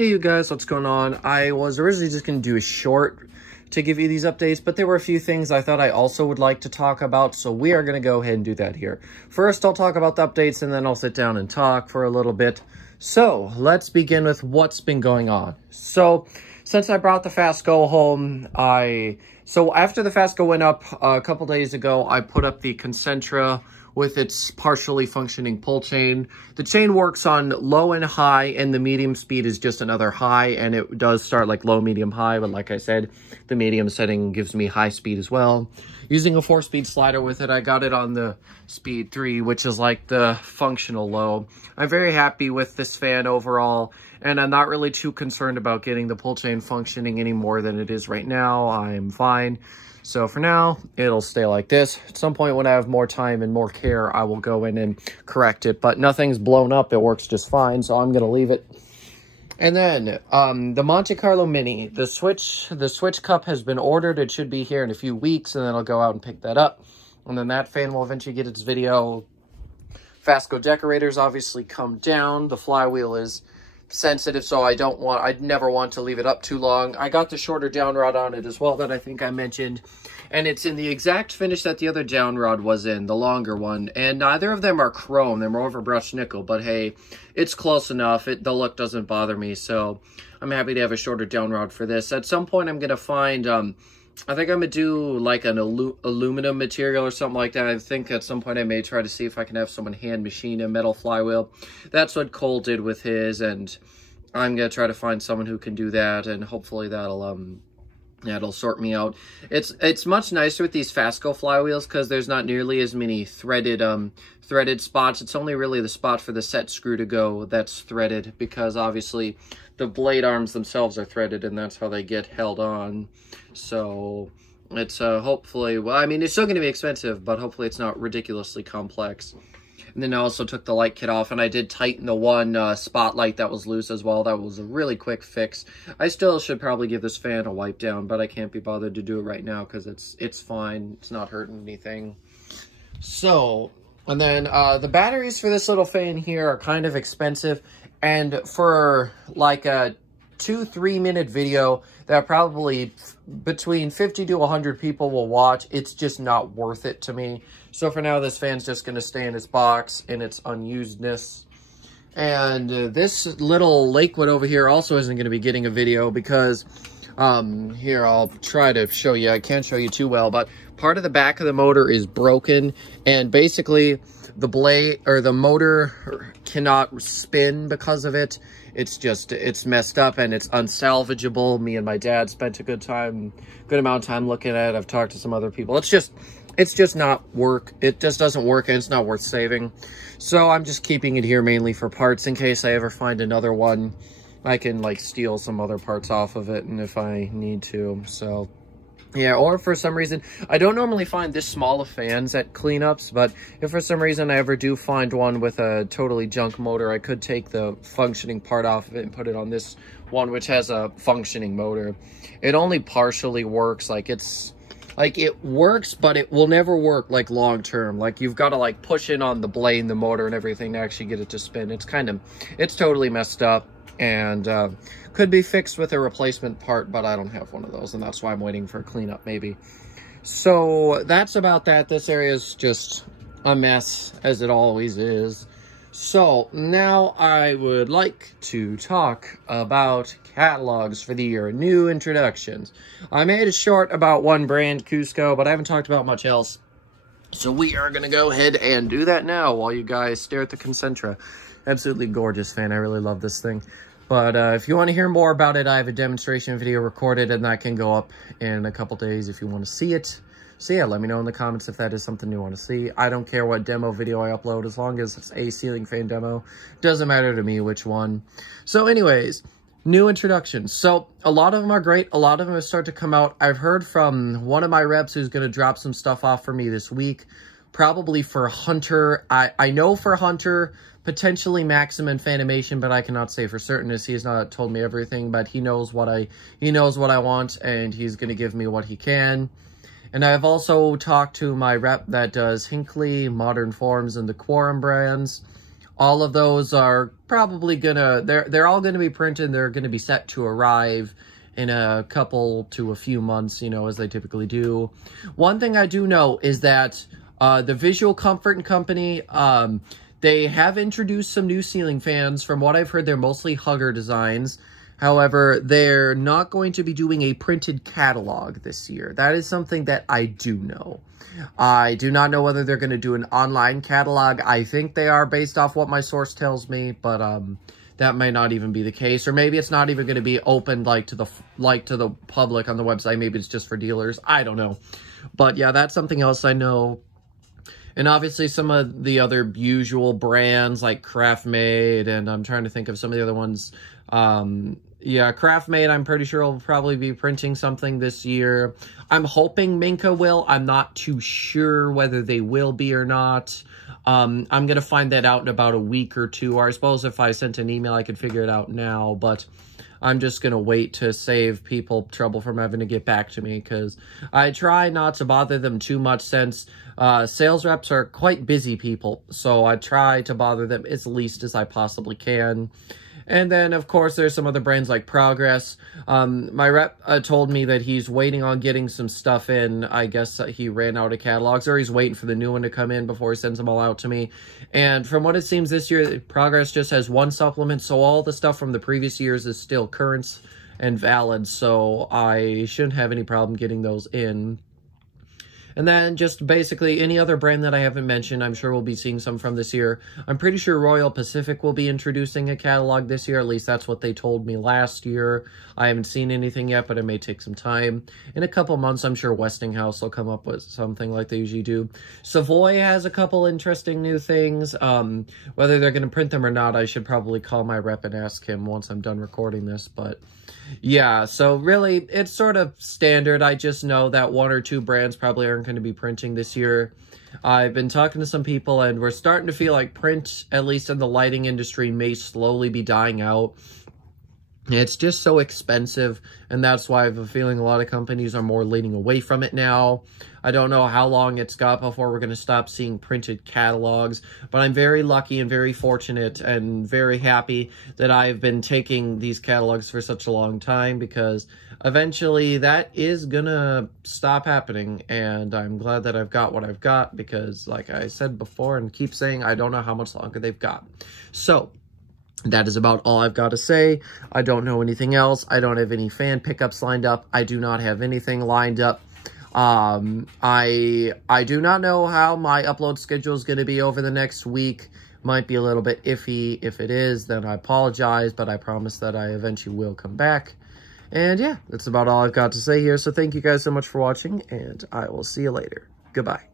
Hey you guys, what's going on? I was originally just going to do a short to give you these updates, but there were a few things I thought I also would like to talk about, so we are going to go ahead and do that here. First, I'll talk about the updates, and then I'll sit down and talk for a little bit. So, let's begin with what's been going on. So, since I brought the Fastgo home, So after the Fastgo went up a couple days ago, I put up the Concentra with its partially functioning pull chain. The chain works on low and high, and the medium speed is just another high, and it does start like low, medium, high, but like I said, the medium setting gives me high speed as well. Using a 4-speed slider with it, I got it on the speed 3, which is like the functional low. I'm very happy with this fan overall, and I'm not really too concerned about getting the pull chain functioning any more than it is right now. I'm fine. So for now, it'll stay like this. At some point when I have more time and more care, I will go in and correct it. But nothing's blown up. It works just fine, so I'm going to leave it. And then, the Monte Carlo Mini. The Switch Cup has been ordered. It should be here in a few weeks, and then I'll go out and pick that up. And then that fan will eventually get its video. Fastgo decorators obviously come down. The flywheel is sensitive, so I'd never want to leave it up too long. I got the shorter down rod on it as well that I think I mentioned, and it's in the exact finish that the other down rod was in, the longer one, and neither of them are chrome. They're more over brushed nickel, but hey, it's close enough. The look doesn't bother me, so I'm happy to have a shorter down rod for this. At some point I'm gonna find I think I'm going to do like an aluminum material or something like that. I think at some point I may try to see if I can have someone hand machine a metal flywheel. That's what Cole did with his, and I'm going to try to find someone who can do that, and hopefully that'll sort me out. It's much nicer with these Fastgo flywheels because there's not nearly as many threaded spots. It's only really the spot for the set screw to go that's threaded, because obviously the blade arms themselves are threaded, and that's how they get held on. So it's hopefully, well, I mean, it's still going to be expensive, but hopefully it's not ridiculously complex. And then I also took the light kit off, and I did tighten the one spotlight that was loose as well. That was a really quick fix. I still should probably give this fan a wipe down, but I can't be bothered to do it right now because it's fine. It's not hurting anything. So, and then the batteries for this little fan here are kind of expensive, and for like a 2-3 minute video that probably between 50 to 100 people will watch, it's just not worth it to me. So for now, this fan's just going to stay in its box in its unusedness. And this little Lakewood over here also isn't going to be getting a video because here, I'll try to show you. I can't show you too well, but part of the back of the motor is broken, and basically the blade or the motor cannot spin because of it. It's messed up and it's unsalvageable. Me and my dad spent a good amount of time looking at it. I've talked to some other people. It's just not work. It just doesn't work, and it's not worth saving. So I'm just keeping it here mainly for parts in case I ever find another one. I can like steal some other parts off of it, and if I need to. So yeah, or for some reason, I don't normally find this small of fans at cleanups, but if for some reason I ever do find one with a totally junk motor, I could take the functioning part off of it and put it on this one, which has a functioning motor. It only partially works. It works, but it will never work like long term. Like you've got to like push in on the blade and the motor and everything to actually get it to spin. It's totally messed up, and could be fixed with a replacement part, but I don't have one of those, and that's why I'm waiting for a cleanup maybe. So that's about that. This area is just a mess, as it always is. So now I would like to talk about catalogs for the year, new introductions. I made a short about one brand, Cusco, but I haven't talked about much else. So we are going to go ahead and do that now while you guys stare at the Concentra. Absolutely gorgeous fan. I really love this thing. But if you want to hear more about it, I have a demonstration video recorded, and that can go up in a couple days if you want to see it. So yeah, let me know in the comments if that is something you want to see. I don't care what demo video I upload, as long as it's a ceiling fan demo. Doesn't matter to me which one. So anyways, new introductions. So a lot of them are great. A lot of them have started to come out. I've heard from one of my reps who's going to drop some stuff off for me this week. Probably for Hunter. I know for Hunter, potentially Maxim and Fanimation, but I cannot say for certain, as he has not told me everything, but he knows what I want, and he's going to give me what he can. And I've also talked to my rep that does Hinckley, Modern Forms, and the Quorum brands. all of those are probably gonna, they're all gonna be printed. They're gonna be set to arrive in a couple to a few months, you know, as they typically do. One thing I do know is that the Visual Comfort Company, they have introduced some new ceiling fans. From what I've heard, they're mostly hugger designs. However, they're not going to be doing a printed catalog this year. That is something that I do know. I do not know whether they're going to do an online catalog. I think they are, based off what my source tells me, but that may not even be the case. Or maybe it's not even going to be open to the public on the website. Maybe it's just for dealers. I don't know. But yeah, that's something else I know. And obviously some of the other usual brands like Craftmade, and I'm trying to think of some of the other ones. Yeah, Craftmade, I'm pretty sure will probably be printing something this year. I'm hoping Minka will. I'm not too sure whether they will be or not. I'm going to find that out in about a week or two. Or I suppose if I sent an email, I could figure it out now. But I'm just going to wait to save people trouble from having to get back to me, because I try not to bother them too much, since sales reps are quite busy people. So I try to bother them as least as I possibly can. And then, of course, there's some other brands like Progress. My rep told me that he's waiting on getting some stuff in. I guess he ran out of catalogs, or he's waiting for the new one to come in before he sends them all out to me. And from what it seems this year, Progress just has one supplement, so all the stuff from the previous years is still current and valid, so I shouldn't have any problem getting those in. And then just basically any other brand that I haven't mentioned, I'm sure we'll be seeing some from this year. I'm pretty sure Royal Pacific will be introducing a catalog this year. At least that's what they told me last year. I haven't seen anything yet, but it may take some time. In a couple months, I'm sure Westinghouse will come up with something like they usually do. Savoy has a couple interesting new things. Whether they're going to print them or not, I should probably call my rep and ask him once I'm done recording this, but yeah, so really, it's sort of standard. I just know that one or two brands probably aren't going to be printing this year. I've been talking to some people, and we're starting to feel like print, at least in the lighting industry, may slowly be dying out. It's just so expensive, and that's why I have a feeling a lot of companies are more leaning away from it now. I don't know how long it's got before we're going to stop seeing printed catalogs, but I'm very lucky and very fortunate and very happy that I've been taking these catalogs for such a long time, because eventually that is going to stop happening, and I'm glad that I've got what I've got, because like I said before and keep saying, I don't know how much longer they've got. So that is about all I've got to say. I don't know anything else. I don't have any fan pickups lined up. I do not have anything lined up. I do not know how my upload schedule is going to be over the next week. Might be a little bit iffy. If it is, then I apologize, but I promise that I eventually will come back. And yeah, that's about all I've got to say here. So thank you guys so much for watching, and I will see you later. Goodbye.